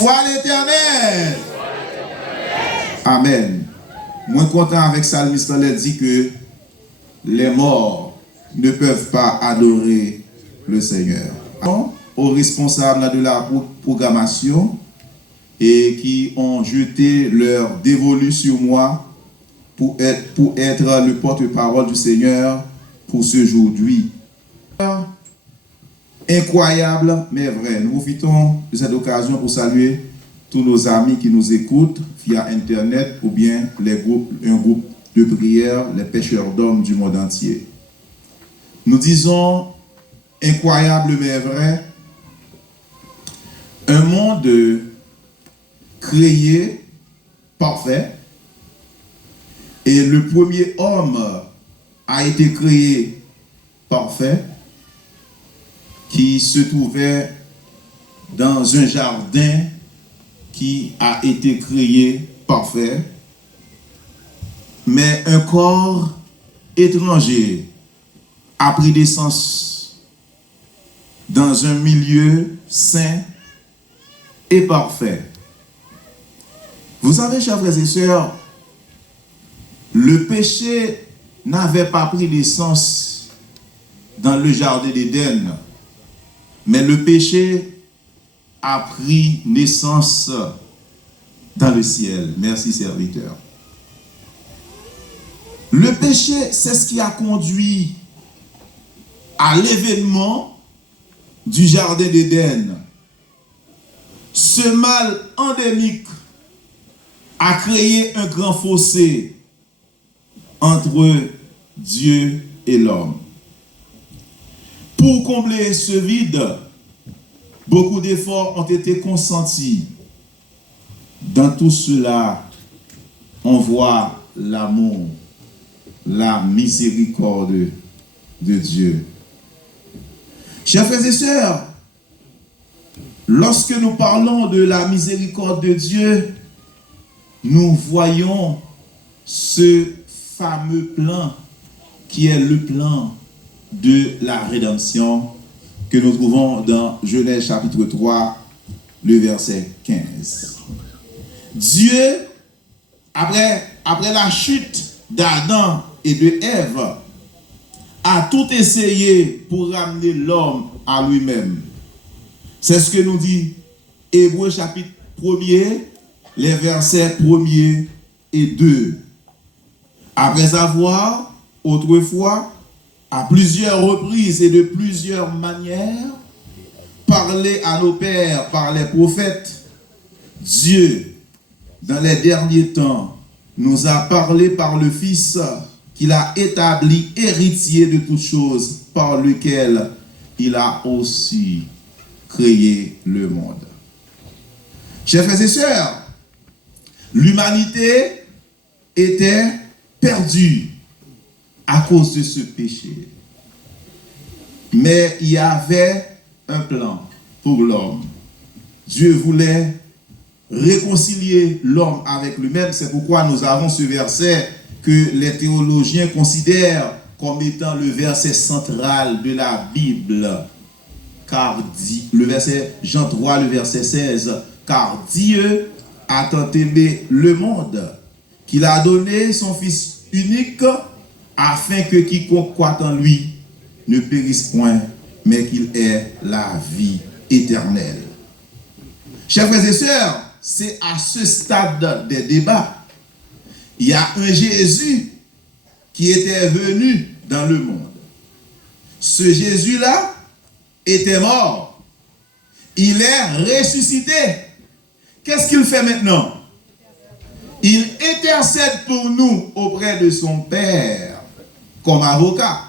Soit l'Éternel. Amen. Moi content avec Salmiste, il dit que les morts ne peuvent pas adorer le Seigneur. Aux responsables de la programmation et qui ont jeté leur dévolu sur moi pour être le porte-parole du Seigneur pour ce jour-là. Incroyable, mais vrai. Nous profitons de cette occasion pour saluer tous nos amis qui nous écoutent via Internet ou bien un groupe de prière, les pêcheurs d'hommes du monde entier. Nous disons incroyable, mais vrai. Un monde créé, parfait. Et le premier homme a été créé parfait, qui se trouvait dans un jardin qui a été créé parfait, mais un corps étranger a pris naissance dans un milieu sain et parfait. Vous savez, chers frères et sœurs, le péché n'avait pas pris naissance dans le jardin d'Éden, mais le péché a pris naissance dans le ciel. Merci, serviteur. Le péché, c'est ce qui a conduit à l'événement du jardin d'Éden. Ce mal endémique a créé un grand fossé entre Dieu et l'homme. Pour combler ce vide, beaucoup d'efforts ont été consentis. Dans tout cela, on voit l'amour, la miséricorde de Dieu. Chers frères et sœurs, lorsque nous parlons de la miséricorde de Dieu, nous voyons ce fameux plan qui est le plan de la rédemption que nous trouvons dans Genèse chapitre 3, le verset 15. Dieu, après la chute d'Adam et de Ève, a tout essayé pour ramener l'homme à lui-même. C'est ce que nous dit Hébreux chapitre 1er, les versets 1er et 2. Après avoir, autrefois, à plusieurs reprises et de plusieurs manières, parlé à nos pères par les prophètes, Dieu, dans les derniers temps, nous a parlé par le Fils qu'il a établi héritier de toutes choses, par lequel il a aussi créé le monde. Chers frères et sœurs, l'humanité était perdue à cause de ce péché. Mais il y avait un plan pour l'homme. Dieu voulait réconcilier l'homme avec lui-même. C'est pourquoi nous avons ce verset que les théologiens considèrent comme étant le verset central de la Bible. Car le verset Jean 3, le verset 16, car Dieu a tant aimé le monde qu'il a donné son Fils unique afin que quiconque croit en lui ne périsse point, mais qu'il ait la vie éternelle. Chers frères et sœurs, c'est à ce stade des débats. Il y a un Jésus qui était venu dans le monde. Ce Jésus-là était mort. Il est ressuscité. Qu'est-ce qu'il fait maintenant? Il intercède pour nous auprès de son Père comme avocat.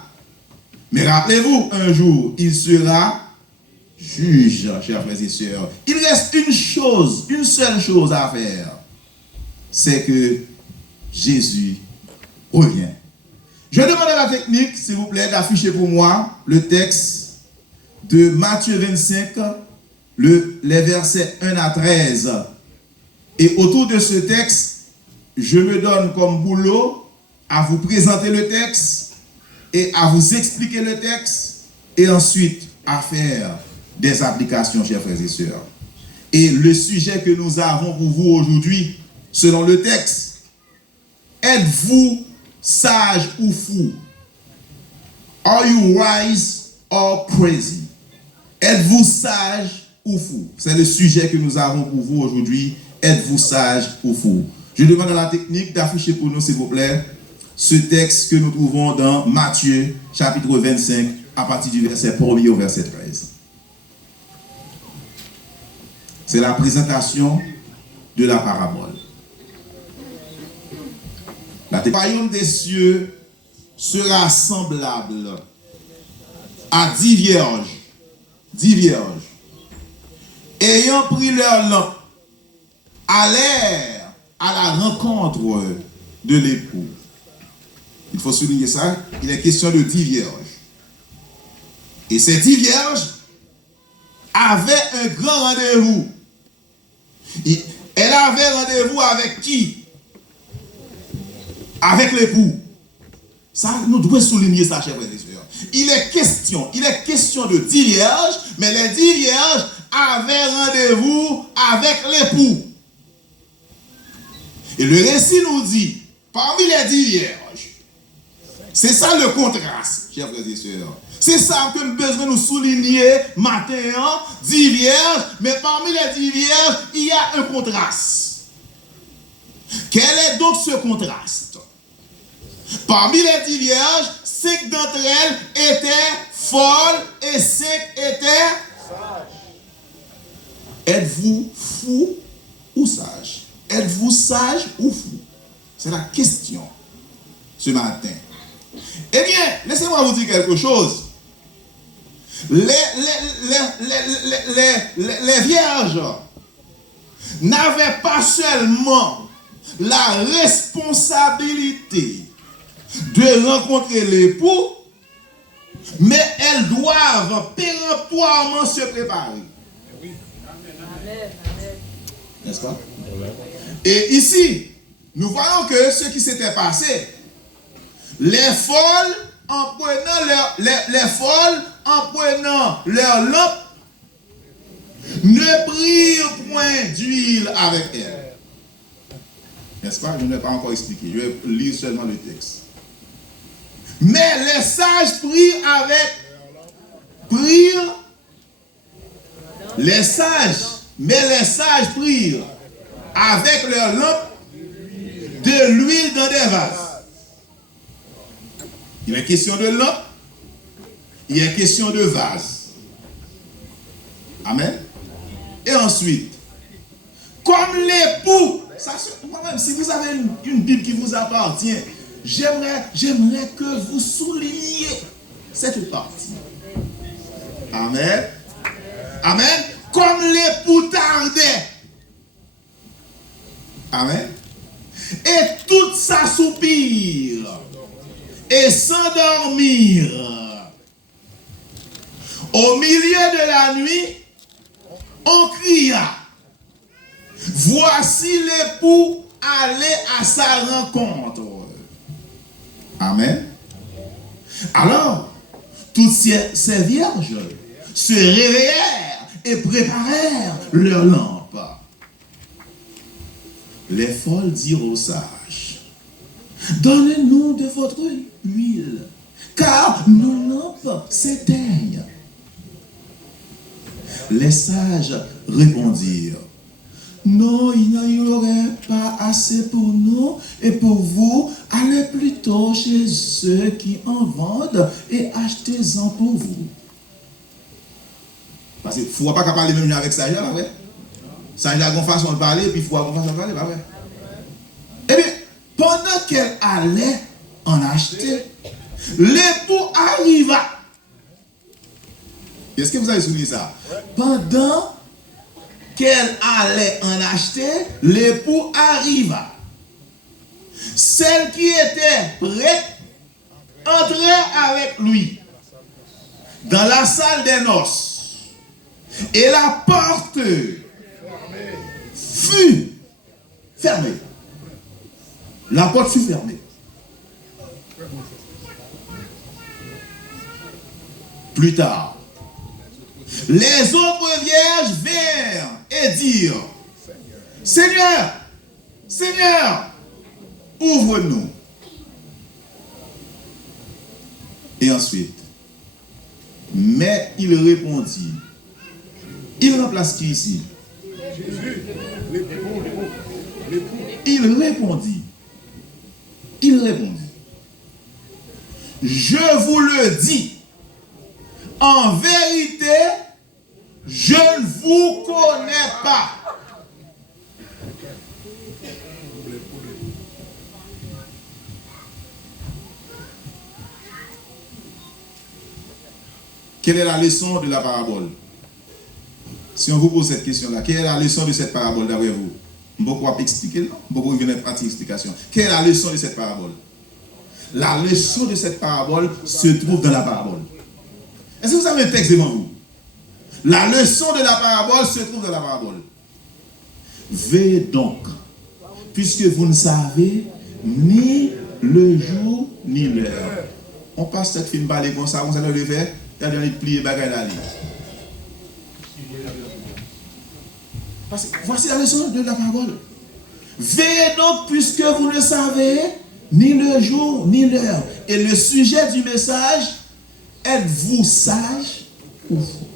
Mais rappelez-vous, un jour, il sera juge, chers frères et sœurs. Il reste une seule chose à faire. C'est que Jésus revient. Je demande à la technique, s'il vous plaît, d'afficher pour moi le texte de Matthieu 25, les versets 1 à 13. Et autour de ce texte, je me donne comme boulot à vous présenter le texte et à vous expliquer le texte et ensuite à faire des applications, chers frères et sœurs. Et le sujet que nous avons pour vous aujourd'hui, selon le texte, êtes-vous sage ou fou? Are you wise or crazy? Êtes-vous sage ou fou? C'est le sujet que nous avons pour vous aujourd'hui. Êtes-vous sage ou fou? Je demande à la technique d'afficher pour nous, s'il vous plaît, ce texte que nous trouvons dans Matthieu, chapitre 25, à partir du verset 1er au verset 13. C'est la présentation de la parabole. Le royaume des cieux sera semblable à 10 vierges, ayant pris leur lampe, allèrent à la rencontre de l'époux. Il faut souligner ça, il est question de 10 vierges. Et ces 10 vierges avaient un grand rendez-vous. Elle avait rendez-vous avec qui? Avec l'époux. Ça, nous devons souligner ça, chers frères et sœurs. Il est question de 10 vierges, mais les 10 vierges avaient rendez-vous avec l'époux. Et le récit nous dit, parmi les 10 vierges, c'est ça le contraste, chers frères et sœurs. C'est ça que nous devons nous souligner matin, 10 vierges, mais parmi les 10 vierges, il y a un contraste. Quel est donc ce contraste? Parmi les 10 vierges, 5 d'entre elles étaient folles et 5 étaient sages. Êtes-vous fou ou sage? Êtes-vous sage ou fou? C'est la question ce matin. Eh bien, laissez-moi vous dire quelque chose. Les vierges n'avaient pas seulement la responsabilité de rencontrer l'époux, mais elles doivent péremptoirement se préparer. N'est-ce pas? Et ici, nous voyons que ce qui s'était passé, les folles en prenant leur lampe ne prirent point d'huile avec elles. N'est-ce pas? Je ne vais pas encore expliquer. Je vais lire seulement le texte. Mais les sages prirent avec leur lampe de l'huile dans des vases. Il est question de lampe, il est question de vase. Amen. Et ensuite, comme l'époux, moi-même, si vous avez une Bible qui vous appartient, j'aimerais que vous souligniez cette partie. Amen. Amen. Comme l'époux tardait. Amen. Et tout s'assoupir et s'endormir. Au milieu de la nuit, on cria. Voici l'époux aller à sa rencontre. Amen. Alors, toutes ces vierges se réveillèrent et préparèrent leurs lampes. Les folles dirent aux sages, donnez-nous de votre huile, car nos lampes s'éteignent. Les sages répondirent, non, il n'y aurait pas assez pour nous et pour vous. Allez plutôt chez ceux qui en vendent et achetez-en pour vous. Parce qu'il ne faut pas parler même avec sage là, ouais. Sage a une façon de parler, puis il faut avoir une façon de parler, ouais. Eh bien, pendant qu'elle allait en acheter, l'époux arriva. Est-ce que vous avez souligné ça? Pendant qu'elle allait en acheter, l'époux arriva. Celle qui était prête entrait avec lui dans la salle des noces. Et la porte fut fermée. La porte fut fermée. Plus tard, les autres vierges vinrent et et dire, Seigneur, Seigneur, ouvre-nous. Et ensuite, mais il répondit. Il remplace qui ici? Il répondit. Il répondit. Je vous le dis, en vérité, je ne vous connais pas. Quelle est la leçon de la parabole? Si on vous pose cette question-là, quelle est la leçon de cette parabole d'après vous? Beaucoup à expliquer, non? Beaucoup viennent à pratique explication. Quelle est la leçon de cette parabole? La leçon de cette parabole se trouve dans la parabole. Est-ce que vous avez un texte devant vous? La leçon de la parabole se trouve dans la parabole. Veillez donc, puisque vous ne savez ni le jour ni l'heure. On passe cette film parler comme ça, on s'est levé, il y a des pliés bagaille là. Voici la leçon de la parabole. Veillez donc, puisque vous ne savez ni le jour ni l'heure. Et le sujet du message, êtes-vous sage ou fou?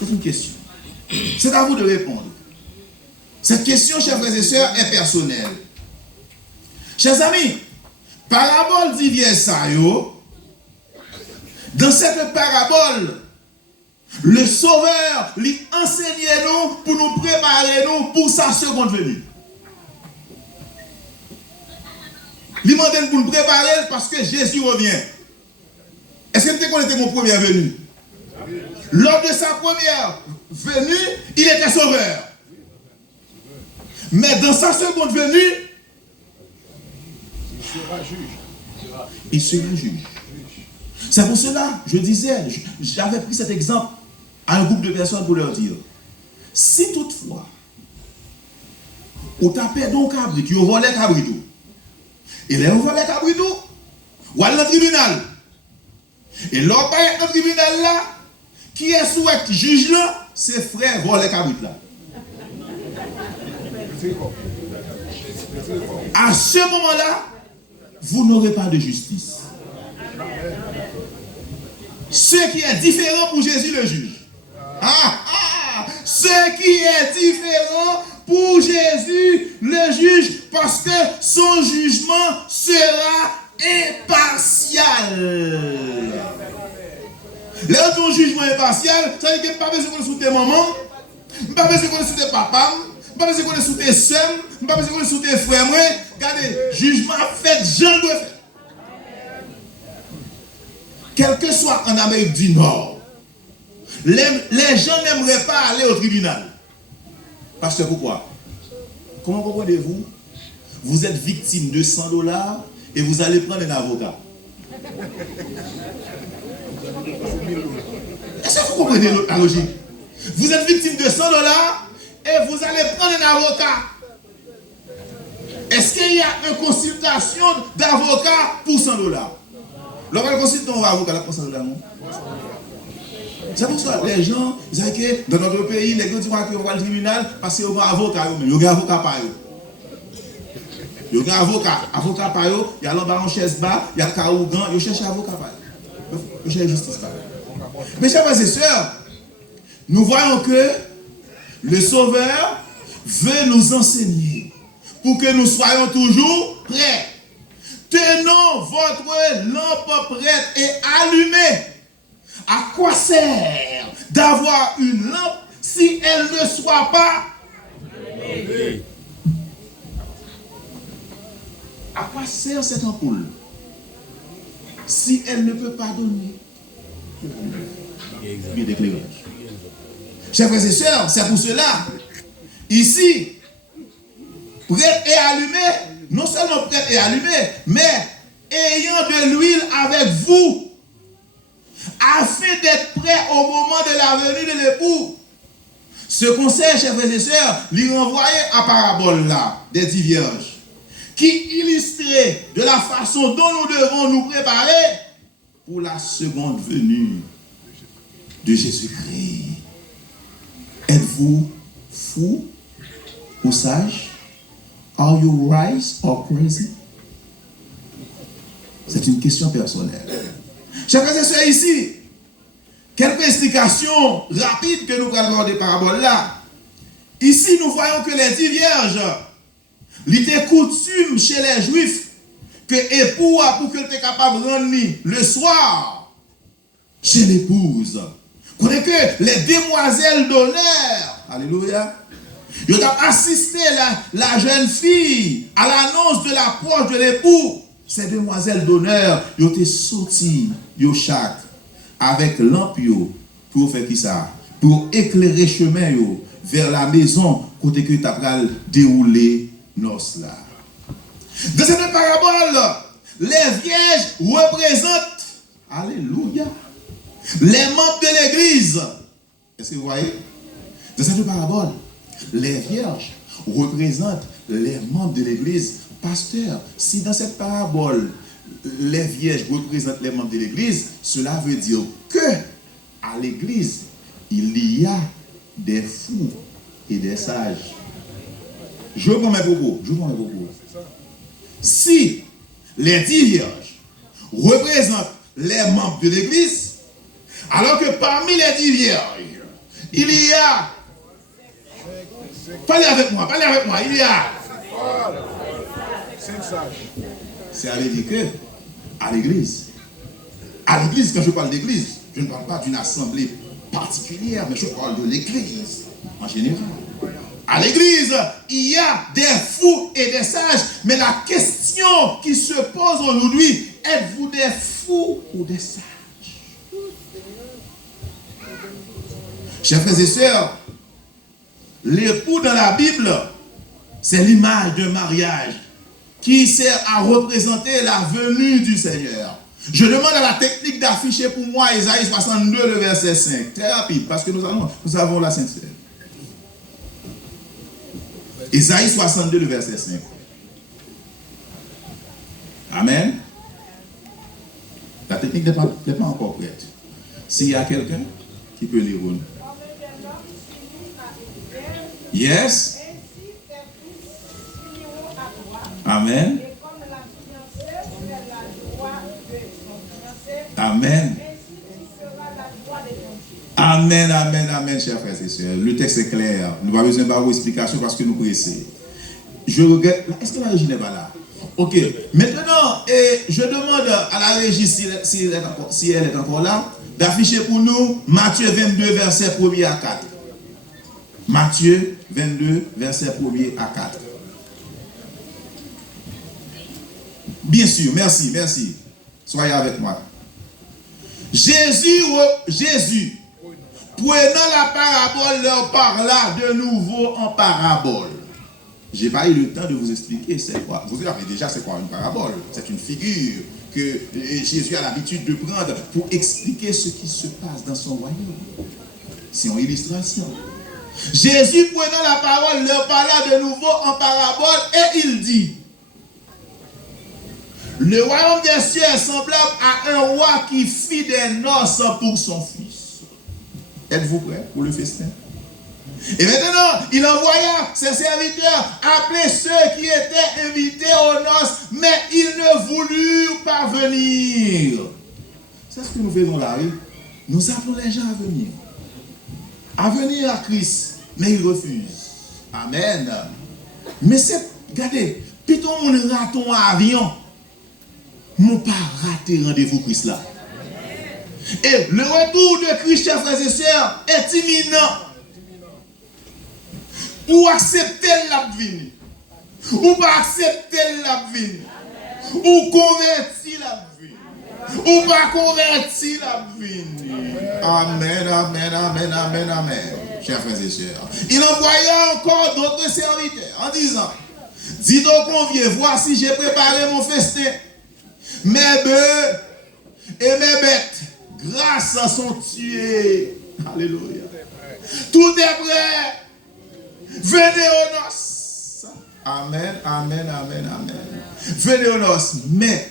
C'est une question. C'est à vous de répondre. Cette question, chers frères et sœurs, est personnelle. Chers amis, parabole dit bien ça, yo. Dans cette parabole, le Sauveur lui enseignait nous pour nous préparer nous pour sa seconde venue. Il m'a pour nous préparer parce que Jésus revient. Est-ce que vous connaissez mon première venue? Lors de sa première venue, il était sauveur. Mais dans sa seconde venue, il sera juge. C'est pour cela, je disais, j'avais pris cet exemple à un groupe de personnes pour leur dire, si toutefois, ou tapez donc cabrit, ou volé cabritou, et là, on volé cabritou, ou à le tribunal, et l'on paye dans le tribunal là, qui est souhaité juge là, c'est frère volé cabrit là. À ce moment-là, vous n'aurez pas de justice. Ce qui est différent pour Jésus le juge. Ce qui est différent pour Jésus le juge, parce que son jugement sera impartial. Là, ton jugement impartial, ça veut dire que pas besoin de sous tes mamans, pas besoin de sous tes papas, pas besoin de sous tes soeurs, pas besoin de sous tes frères. Regardez, jugement fait, Jean doit faire. Quel que soit en Amérique du Nord, les gens n'aimeraient pas aller au tribunal. Parce que pourquoi? Comment comprenez-vous? Vous êtes victime de $100 et vous allez prendre un avocat. Est-ce que vous comprenez la logique? Vous êtes victime de $100 et vous allez prendre un avocat. Est-ce qu'il y a une consultation d'avocat pour $100? Lorsqu'on consulte un avocat, pour $100, non? C'est pour ça que les gens, ils savent que dans notre pays, les gens disent qu'on va au tribunal parce qu'ils ont un avocat. Il y a un avocat par eux. Il y a un avocat par eux, il y a l'embarras en chaise bas, il y a le carougan, ils cherchent un avocat par eux. Ils cherchent justice par eux. Mes chers frères et sœurs, nous voyons que le Sauveur veut nous enseigner pour que nous soyons toujours prêts. Tenons votre lampe prête et allumée. À quoi sert d'avoir une lampe si elle ne soit pas allumée? À quoi sert cette ampoule si elle ne peut pas donner bien d'éclairage? Chers frères et sœurs, c'est pour cela, ici, prête et allumée, non seulement prête et allumée, mais ayant de l'huile avec vous, afin d'être prêt au moment de la venue de l'époux. Ce conseil, chers frères et sœurs, lui renvoyait à parabole là, des 10 vierges, qui illustrait de la façon dont nous devons nous préparer pour la seconde venue de Jésus-Christ. Êtes-vous fou ou sage? Are you wise or crazy? C'est une question personnelle. Chers frères et sœurs, ici, quelques explications rapides que nous allons voir des paraboles là. Ici, nous voyons que les 10 vierges, il était coutume chez les Juifs que l'époux, pour qu'il soit capable de rendre le soir chez l'épouse. Vous connaissez que les demoiselles d'honneur, alléluia, ils ont assisté la jeune fille à l'annonce de l'approche de l'époux. Ces demoiselles d'honneur, ils ont été sorties, chaque, avec lampe pour faire qui ça? Pour éclairer chemin vers la maison côté que tu as déroulé noces là. Dans cette parabole, les vierges représentent, alléluia, les membres de l'église. Est-ce que vous voyez? Dans cette parabole, les vierges représentent les membres de l'église. Pasteur, si dans cette parabole, les vierges représentent les membres de l'église, cela veut dire que à l'église, il y a des fous et des sages. Je prends mes propos. Si les 10 vierges représentent les membres de l'église, alors que parmi les 10 vierges, il y a... Parlez avec moi, il y a... C'est à dire que, à l'église, quand je parle d'église, je ne parle pas d'une assemblée particulière, mais je parle de l'église en général. À l'église, il y a des fous et des sages, mais la question qui se pose aujourd'hui, êtes-vous des fous ou des sages? Chers frères et sœurs, l'époux dans la Bible, c'est l'image d'un mariage qui sert à représenter la venue du Seigneur. Je demande à la technique d'afficher pour moi Ésaïe 62, le verset 5. Très rapide, parce que nous avons la Sainte Seine. Ésaïe 62, le verset 5. Amen. La technique n'est pas encore prête. S'il y a quelqu'un qui peut lire. Yes. Amen. Amen. Amen, chers frères et sœurs. Le texte est clair. Nous n'avons pas besoin d'avoir explication parce que nous pressons. Je regrette. Est-ce que la régie n'est pas là? Ok. Maintenant, je demande à la régie, si elle est encore là, d'afficher pour nous Matthieu 22, verset 1er à 4. Matthieu 22, verset 1er à 4. Bien sûr, merci. Soyez avec moi. Jésus, prenant la parabole, leur parla de nouveau en parabole. Je n'ai pas eu le temps de vous expliquer c'est quoi. Vous savez déjà c'est quoi une parabole. C'est une figure que Jésus a l'habitude de prendre pour expliquer ce qui se passe dans son royaume. C'est une illustration. Jésus, prenant la parole, leur parla de nouveau en parabole et il dit: le royaume des cieux est semblable à un roi qui fit des noces pour son fils. Êtes-vous prêts pour le festin? Et maintenant, il envoya ses serviteurs appeler ceux qui étaient invités aux noces, mais ils ne voulurent pas venir. C'est ce que nous faisons là, oui. Nous appelons les gens à venir à Christ, mais ils refusent. Amen. Mais c'est, regardez, plutôt mon raton à avion, mon pas raté rendez-vous Christ là. Et le retour de Christ, chers frères et sœurs, est imminent. Ou accepter la vie, ou pas accepter la vie, ou convertir la vie, ou pas convertir la vie. Amen. Chers frères et sœurs, il envoya encore d'autres serviteurs en disant: dites aux conviés, voici j'ai préparé mon festin. Mes bœufs et mes bêtes grâce sont tués. Alléluia. Tout est prêt. Venez aux noces. Amen. Venez aux noces. Mais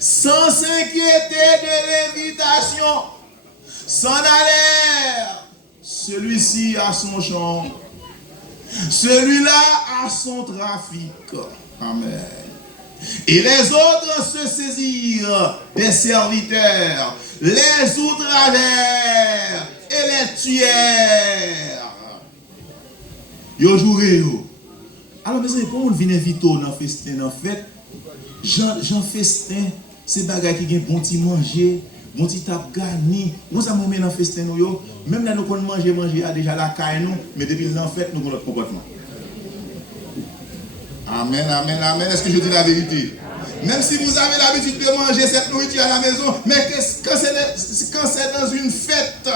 sans s'inquiéter de l'invitation, s'en allèrent celui-ci a son champ, celui-là a son trafic. Amen. Et les autres se saisirent des serviteurs, les outragèrent et les tuèrent. Yo joué yo. Alors, mes amis, pour on vient vite dans le festin, en fait, Jean festin, c'est bagay qui gen bon petit manger, bon petit tap gagné. Nous ça met dans festin nous yo, même là nous qu'on manger a déjà la caille nous, mais depuis l'en fait nous notre comportement. Amen, amen, amen. Est-ce que je dis la vérité? Même si vous avez l'habitude de manger cette nourriture à la maison, mais quand c'est dans une fête,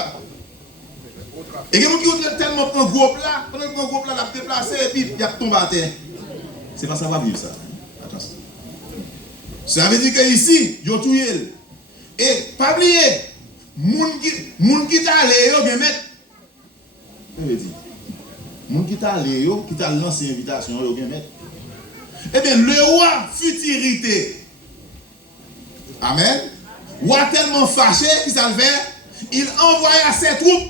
et que vous qui tellement prend gros plat, pendant que gros plat l'a déplacé et puis il y a tombé à terre. C'est pas ça va vivre ça. Attention. Ça veut dire que ici, yo touye. Et pas oublier, moun qui t'a allé yo bien mettre. Je veux dire, moun qui t'a allé yo, qui t'a lancé invitation yo bien mettre. Eh bien, le roi fut irrité. Amen. Roi tellement fâché qu'il s'en fait, il envoya ses troupes.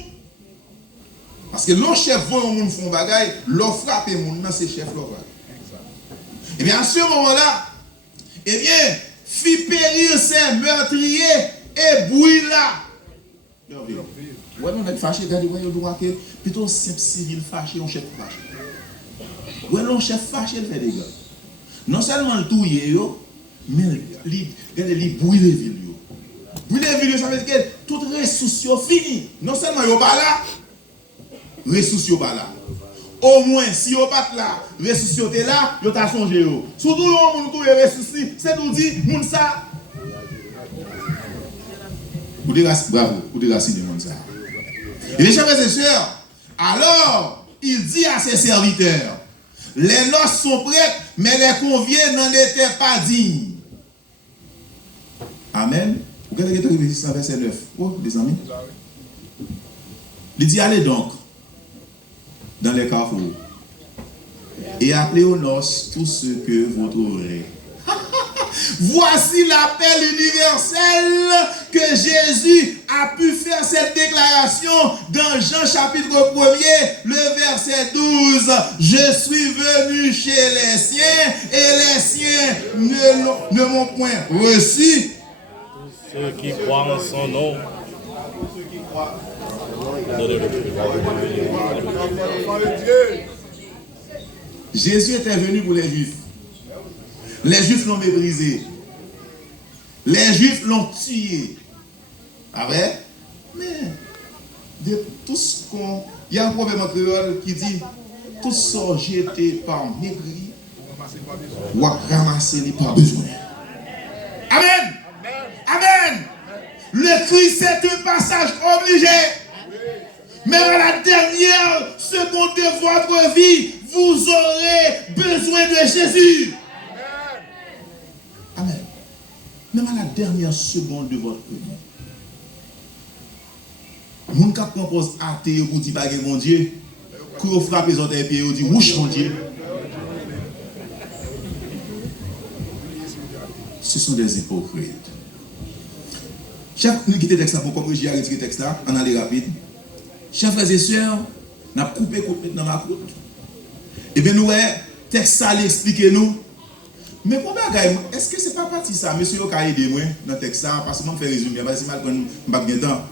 Parce que l'on chef voit un monde font bagaille, l'on frappe un monde, c'est chef l'on va. Et bien à ce moment-là, eh bien, fit périr ses meurtriers et brûla. Ouais, on est fâché, regardez, on doit que plutôt simple civil fâché, on chef fâché. Ouais, l'on chef fâché, il fait des gars. Non seulement le touye, mais il brûle les villes. Brûle les villes, ça veut dire que toute ressource fini. Non seulement il n'y a pas là, ressources yo pas là. Au moins si yo pas là, ressources yo là, yo t'a songé yo. Surtout yo moun touye ressources, c'est nous dit moun ça. Ou de race bravo, ou de racine moun ça. Et mes chers frères et sœurs, alors il dit à ses serviteurs, les noces sont prêtes, mais les conviés n'en étaient pas dignes. Amen. Vous regardez que tu as verset 9. Oh, les amis. Il dit, allez donc dans les carrefours et appelez aux noces tous ceux que vous trouverez. Voici l'appel universel que Jésus a pu faire cette déclaration dans Jean chapitre 1er, le verset 12. Je suis venu chez les siens et les siens ne m'ont point reçu. Ceux qui croient en son nom. Jésus était venu pour les Juifs. Les Juifs l'ont méprisé. Les Juifs l'ont tué. Ah ouais? Mais de tout ce qu'on... Il y a un proverbe en créole qui dit tout ça jeté par mépris ou ramasser par besoin. Amen. Amen. Le Christ c'est un passage obligé. Mais à la dernière seconde de votre vie, vous aurez besoin de Jésus. Amen. Même à la dernière seconde de votre vie. Mon qui propose athée vous dit pas que mon Dieu, que vous frappez les autres pieds, vous dit mouche mon Dieu. Ce sont des hypocrites. Chef, nous quittons le texte pour comme j'ai arrêté le texte là, on allait rapide. Chers frères et sœurs, nous avons coupé dans ma route. Et bien nous, texte ça expliquer nous. Mais pour bagaille, est-ce que c'est pas parti ça? Monsieur, vous avez aidé moi dans le texte ça, parce que je fais résumer, parce que je ne vais pas temps.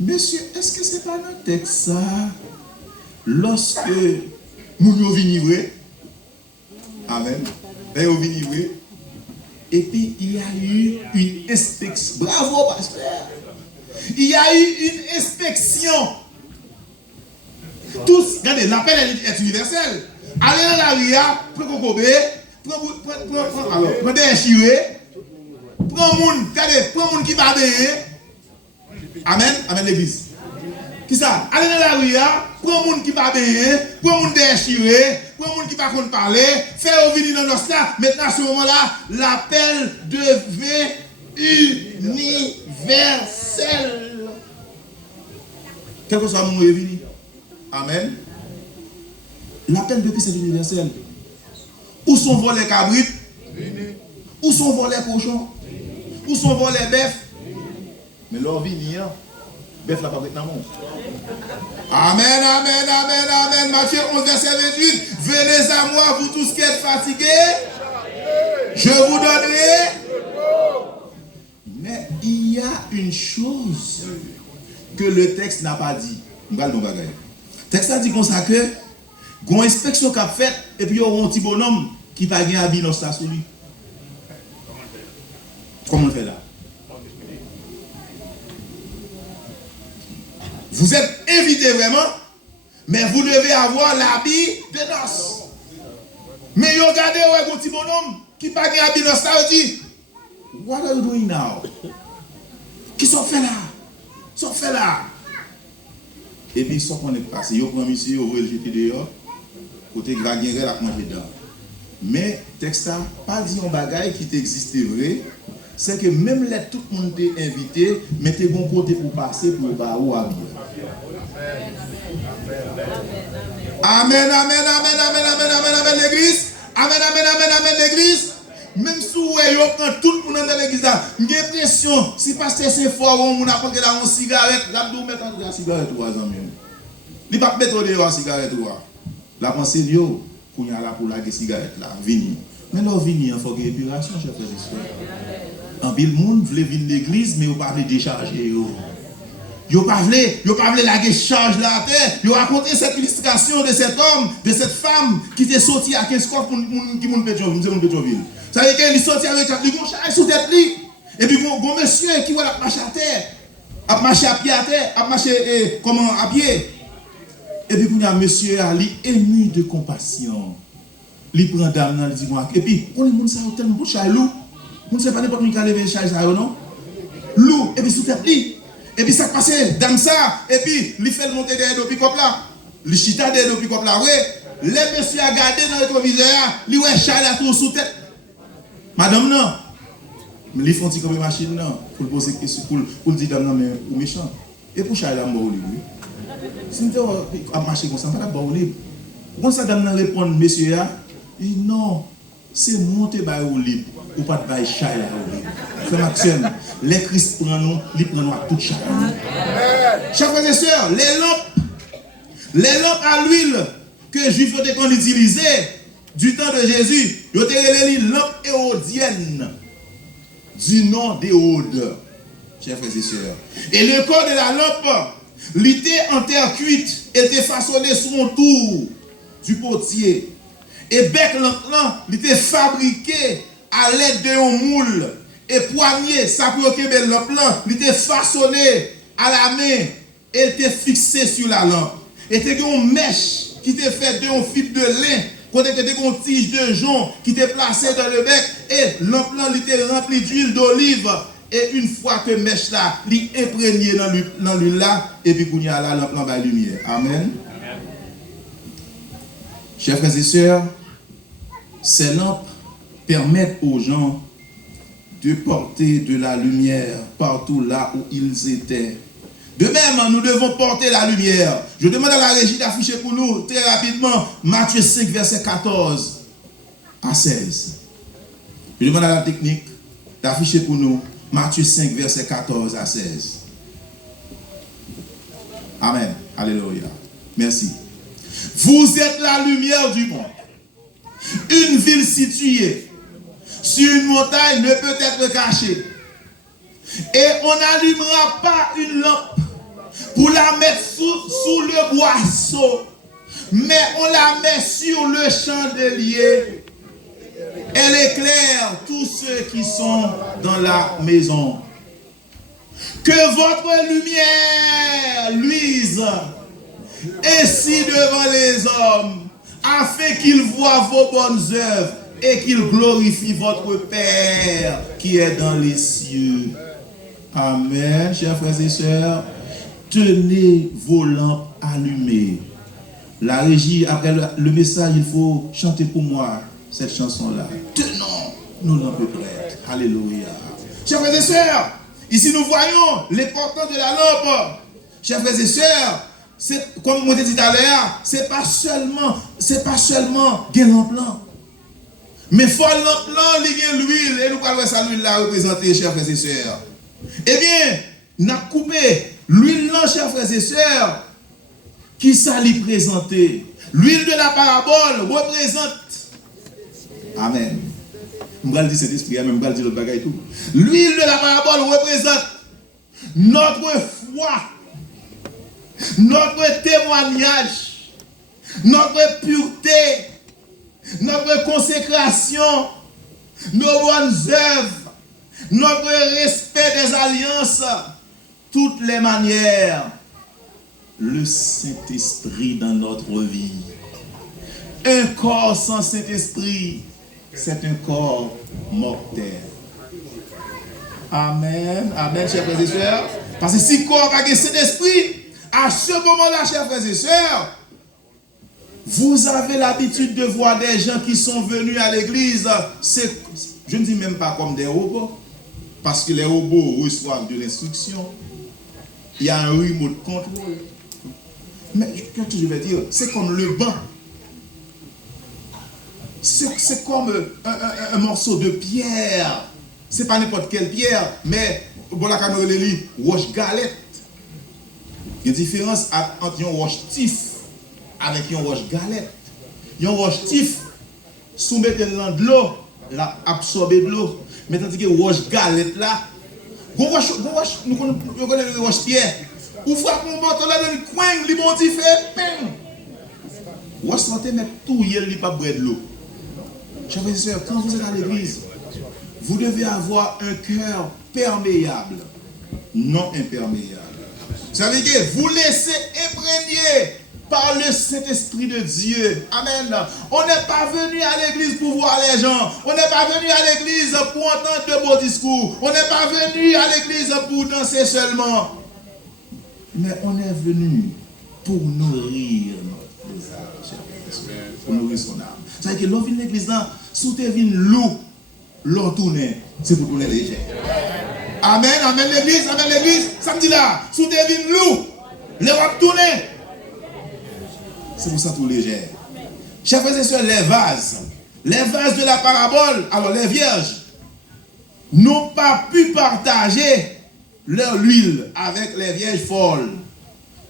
Monsieur, est-ce que c'est pas dans le texte ça? Lorsque nous venons vrai, amen, nous venons vrai, et puis il y a eu une inspection. Bravo, pasteur! Il y a eu une inspection. Tous, regardez, l'appel est universel. Allez dans la ria, prenez un cobé, prenez des chirés, prenez un monde qui va baigner. Amen, amen l'église. Qui ça? Allez dans la ria, prenez un monde qui va baigner, prenez un monde déchiré, prenez un monde qui va parler, faites venir dans nos là. Maintenant, à ce moment-là, l'appel devait universel. Quel que soit mon revenu. Amen. L'appel depuis c'est universel. Où sont volés cabrites? Où sont volés cochons? Où sont volés bœufs? Mais leur vie, bœuf la pas dans mon. Amen, amen, amen, amen. Matthieu 11, verset 28. Venez à moi, vous tous qui êtes fatigués. Je vous donnerai. Mais il y a une chose que le texte n'a pas dit. Le texte a dit comme ça que il y a une inspection qui a fait et puis il y a un petit bonhomme qui n'a pas gagné habit dans ça sur lui. Comment on le fait là? Vous êtes invités vraiment, mais vous devez avoir l'habit de noces. Mais regardez un petit bonhomme qui n'a pas gagné habit dans ça, il dit, what are you doing now? Qui sont fait là? Sont fait là? Et puis, ce qu'on est passé, il prend monsieur, il va jeter dehors, côté Graguerre, la manger dedans. Mais, texte n'a pas dit un bagage qui existait vrai, c'est que même les tout le monde est invité, mettez bon côté pour passer pour le ou à bien. Amen, amen, amen, amen, amen, amen, amen, l'église. Amen, amen, amen, amen, l'église. Même si vous prend tout le monde dans l'église là, j'ai l'impression, si pasteur c'est fort, on a pris là une cigarette, là vous mettre en cigarette ou amis. Il pas mettre dehors cigarette ou. La pensée yo, qu'on y a là pour la cigarette là, vini. Mais là vini, il faut que épuration, chers frères et sœurs. En pile monde voulait venir l'église mais vous pas de décharger yo. Yo pas voulait la charge là à terre, yo raconter cette illustration de cet homme, de cette femme qui était sorti à 15 corps pour qui moun Pétionville. Ça veut dire qu'il est sorti avec un charge sous tête lui. Et puis bon monsieur qui va marcher à terre, a marché à pied à terre, a marché comment à pied. Et puis il y a monsieur Ali ému de compassion. Il prend dame dans, il dit moi et puis on les moun ça tellement pour charge loup. On ne sait pas n'importe qui a levé charge ça non. Loup et puis sous tête lui. Et puis ça passe dans ça, et puis il fait monter derrière le pick-up là. Le chita derrière le pick-up là, ouais. Les messieurs a gardé dans le rétroviseur, lui ouais charge à tout sous tête. Madame non. Mais ils font comme une machine non, pour le poser question pour dire dame non mais ou méchant. Et pour charge là bon libre. Si on a marché comme ça, pas bon libre. Quand ça dame répond monsieur là, il dit non, c'est monter par au libre ou pas de bail charge là au libre. Frère Maxime, les Christ prennent nous, ils prennent nous à toute charge. Chers frères et sœurs, les lampes à l'huile que les Juifs ont utilisées du temps de Jésus, ils ont été les lampes éodiennes du nom d'Éode. Chers frères et sœurs. Et le corps de la lampe, l'était en terre cuite, était façonné sous un tour du potier. Et bec lampe, l'était fabriqué à l'aide d'un moule. Et poignet, ça pour que le lampe, l'était façonné à la main et était fixé sur la lampe. Et était une mèche qui était faite d'un fil de lin, côté était une tige de jonc qui était placée dans le bec et lampe était rempli d'huile d'olive. Et une fois que mèche là, il imprégné dans l'huile là, et puis qu'on y a la lampe dans la lumière. Amen. Chers frères et sœurs, ces lampes permettent aux gens de porter de la lumière partout là où ils étaient. De même, nous devons porter la lumière. Je demande à la régie d'afficher pour nous très rapidement Matthieu 5, verset 14 à 16. Je demande à la technique d'afficher pour nous Matthieu 5, verset 14 à 16. Amen. Alléluia. Merci. Vous êtes la lumière du monde. Une ville située sur une montagne ne peut être cachée. Et on n'allumera pas une lampe pour la mettre sous le boisseau, mais on la met sur le chandelier. Elle éclaire tous ceux qui sont dans la maison. Que votre lumière luise ainsi devant les hommes, afin qu'ils voient vos bonnes œuvres et qu'ils glorifient votre Père qui est dans les cieux. Amen, chers frères et sœurs. Tenez vos lampes allumées. La régie, après le message, il faut chanter pour moi cette chanson-là. Tenons nos lampes prêtes. Alléluia. Chers frères et sœurs, ici nous voyons l'importance de la lampe. Chers frères et sœurs, comme je l'ai dit tout à l'heure, c'est pas seulement une lampe blanc. Mais il faut lampe blanc, l'huile, et nous parlons de ça, l'huile là représentée, chers frères et sœurs. Eh bien, nous avons coupé L'huile là, chers frères et sœurs, qui ça lui présenter? L'huile de la parabole représente. Amen. Je vais dire cet esprit, je vais dire l'autre bagaille tout. L'huile de la parabole représente notre foi, notre témoignage, notre pureté, notre consécration, nos bonnes œuvres, notre respect des alliances, toutes les manières, le Saint-Esprit dans notre vie. Un corps sans Saint-Esprit, c'est un corps mortel. Amen, amen, chers frères et sœurs. Parce que si le corps n'a pas Saint-Esprit, à ce moment-là, chers frères et sœurs, vous avez l'habitude de voir des gens qui sont venus à l'église, je ne dis même pas comme des robots, parce que les robots reçoivent de l'instruction. Il y a un remote control. Mais qu'est-ce que je veux dire? C'est comme le banc. C'est comme un morceau de pierre. C'est pas n'importe quelle pierre, mais bon, la caméra lit roche galette. Il y a une différence entre un roche tif avec un roche galette. Un roche tif, soumettez de l'eau, la absorber de l'eau. Mais tandis que roche galette là, nous connaissons le roche pierre. Ou frappe mon bâton là dans le coin, il bon fait. Roche santé, mais tout il n'est pas boire de l'eau. Chers frères et sœurs, quand vous êtes à l'église, vous devez avoir un cœur perméable, non imperméable. Ça veut dire vous laissez imprégner par le Saint-Esprit de Dieu. Amen. On n'est pas venu à l'église pour voir les gens. On n'est pas venu à l'église pour entendre de beaux discours. On n'est pas venu à l'église pour danser seulement. Mais on est venu pour nourrir notre âme, pour nourrir son âme. Ça veut dire que l'on vient de l'église là, sous tes vignes l'eau, l'on tourne, c'est pour tourner léger. Amen, amen l'église, samedi là, sous tes vignes l'eau, l'on va tourner. C'est pour ça tout léger. Chers frères et sœurs, les vases de la parabole, alors les vierges, n'ont pas pu partager leur huile avec les vierges folles.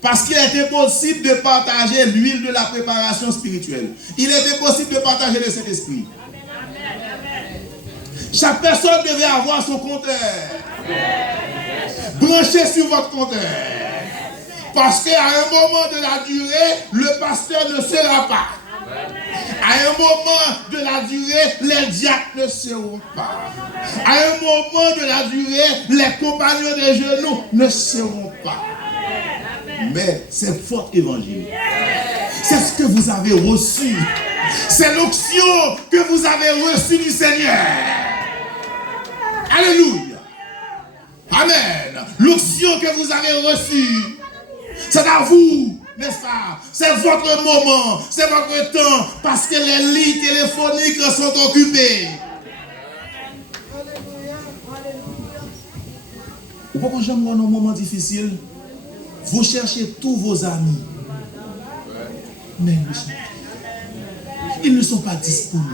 Parce qu'il était possible de partager l'huile de la préparation spirituelle. Il était possible de partager le Saint-Esprit. Chaque personne devait avoir son compteur. Branchez sur votre compteur. Parce qu'à un moment de la durée, le pasteur ne sera pas. À un moment de la durée, les diacres ne seront pas. À un moment de la durée, les compagnons des genoux ne seront pas. Mais c'est votre évangile. C'est ce que vous avez reçu. C'est l'onction que vous avez reçue du Seigneur. Alléluia. Amen. L'onction que vous avez reçue, c'est à vous, n'est-ce pas? C'est votre moment, c'est votre temps, parce que les lits téléphoniques sont occupés. Pourquoi j'aime dans un moment difficile? Vous cherchez tous vos amis, mais ils ne sont pas disponibles.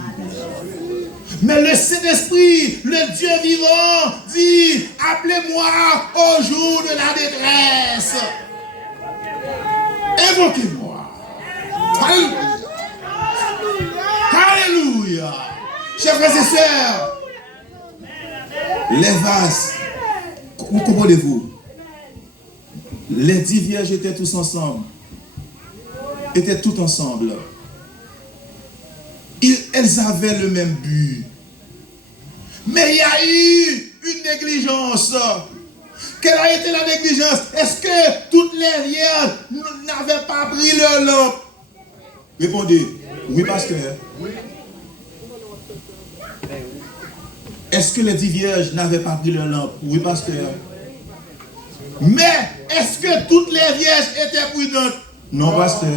Mais le Saint-Esprit, le Dieu vivant, dit: appelez-moi au jour de la détresse. Évoquez-moi. Alléluia. Alléluia. Chers frères et sœurs, les vases, vous comprenez-vous? Les 10 vierges étaient tous ensemble. Étaient toutes ensemble. Elles avaient le même but. Mais il y a eu une négligence. Quelle a été la négligence? Est-ce que toutes les vierges n'avaient pas pris leur lampe? Répondez. Oui, pasteur. Est-ce que les 10 vierges n'avaient pas pris leur lampe? Oui, pasteur. Mais est-ce que toutes les vierges étaient prudentes? Non, pasteur.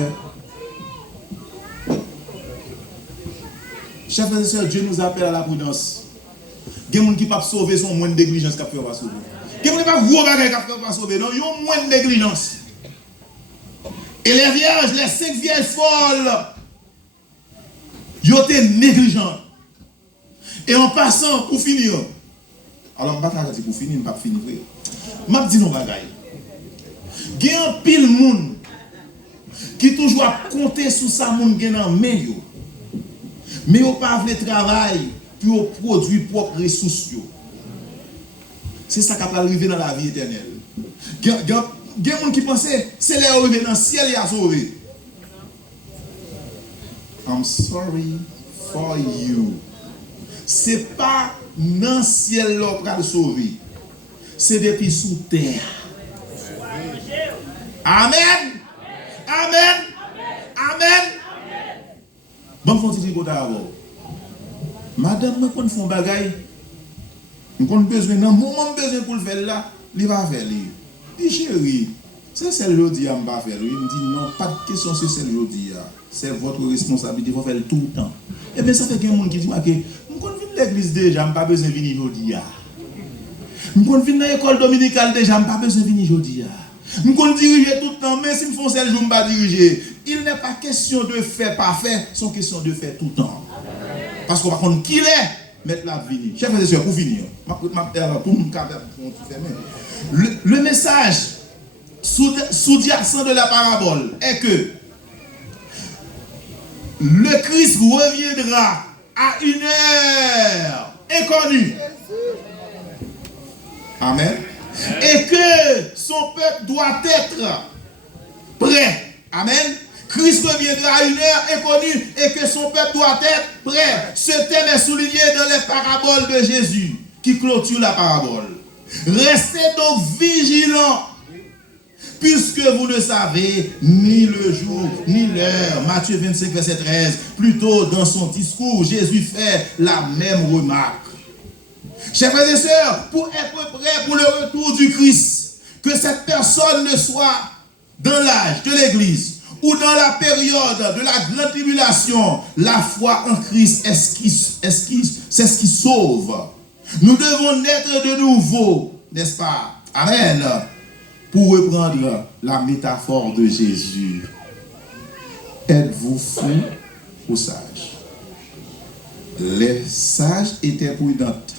Chers frères et sœurs, Dieu nous appelle à la prudence. Il y a des gens qui ne peuvent pas sauver son moins de négligence qui ne peuvent pas sauver. Il y a des gens qui ne peuvent pas sauver. Non, il y a moins de négligence. Et les vierges, les 5 vierges folles, ils étaient négligentes. Et en passant, pour finir, alors je ne vais pas dire pour finir, je ne vais pas finir. Je vais dire non bagaille. Il y a un pile monde qui toujours a compté sur ça monde gen nan men yo. Mais yo pas vle travail pour produire propre ressources yo. C'est ça qui va arriver dans la vie éternelle. Il y a des gens qui pensent c'est là arriver dans le ciel et à sauver. I'm sorry for you. C'est pas dans le ciel là pour sauver. C'est depuis sous terre. Amen. Amen. Amen. Bon, faut dire quoi d'abord. Madame, me qu'on font bagaille. Qu'on besoin non, moment besoin pour le faire là, il va faire lui. Dit chérie, c'est celle jodi a pas faire. Il me dit non, pas de question c'est celle jodi a. C'est votre responsabilité, faut faire tout le temps. Et bien ça fait qu'il y a un monde qui dit que on qu'on vient l'église déjà, pas besoin venir jodi a. On qu'on vient dans l'école dominicale déjà, pas besoin venir jodi a. On qu'on diriger tout le temps, mais si me font celle jour me pas diriger. Il n'est pas question de faire parfait, c'est question de faire tout le temps. Parce qu'on va comprendre qui est, mettre la vie. Chers frères et sœurs, pour finir, le message sous-jacent de la parabole est que le Christ reviendra à une heure inconnue. Amen. Et que son peuple doit être prêt. Amen. Christ reviendra à une heure inconnue et que son peuple doit être prêt. Ce thème est souligné dans les paraboles de Jésus qui clôturent la parabole. Restez donc vigilants puisque vous ne savez ni le jour ni l'heure. Matthieu 25, verset 13. Plus tôt dans son discours, Jésus fait la même remarque. Chers frères et sœurs, pour être prêt pour le retour du Christ, que cette personne ne soit dans l'âge de l'Église ou dans la période de la grande tribulation, la foi en Christ c'est ce qui sauve. Nous devons naître de nouveau, n'est-ce pas? Amen. Pour reprendre la métaphore de Jésus, êtes-vous fous ou sages? Les sages étaient prudentes.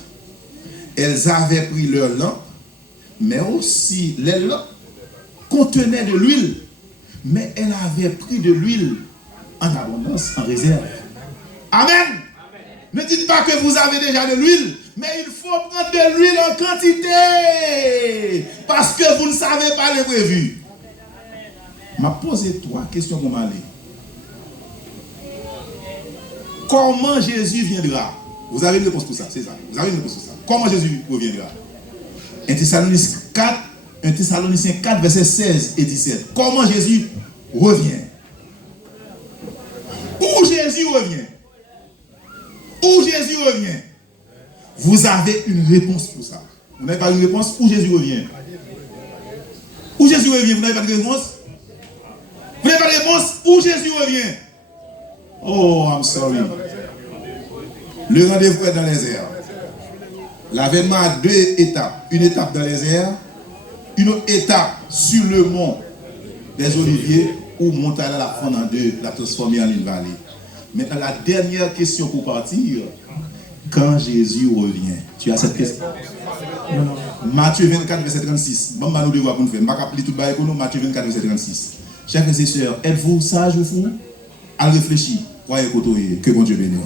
Elles avaient pris leur lampe, mais aussi les lampes contenaient de l'huile. Mais elle avait pris de l'huile en abondance, en réserve. Amen. Ne dites pas que vous avez déjà de l'huile, mais il faut prendre de l'huile en quantité. Parce que vous ne savez pas le prévu. M'a posé 3 questions pour m'aller. Comment Jésus viendra? Vous avez une réponse pour ça, c'est ça. Vous avez une réponse pour ça. Comment Jésus reviendra? 1 Thessaloniciens 4, versets 16 et 17. Comment Jésus revient? Où Jésus revient? Où Jésus revient? Vous avez une réponse pour ça. Vous n'avez pas une réponse? Où Jésus revient? Où Jésus revient? Vous n'avez pas de réponse? Vous n'avez pas de réponse? Où Jésus revient? Oh, I'm sorry. Le rendez-vous est dans les airs. L'avènement a 2 étapes. Une étape dans les airs, une autre étape sur le mont des Oliviers où montagne la fond en 2, la transformer en une vallée. Maintenant, la dernière question pour partir, quand Jésus revient. Tu as cette question? Matthieu 24, verset 36. Bon, nous devons pour nous faire. Je vais appeler tout le monde. Matthieu 24, verset 36. Chers frères et sœurs, êtes-vous sages ou fous? À réfléchir. Croyez que bon Dieu bénisse.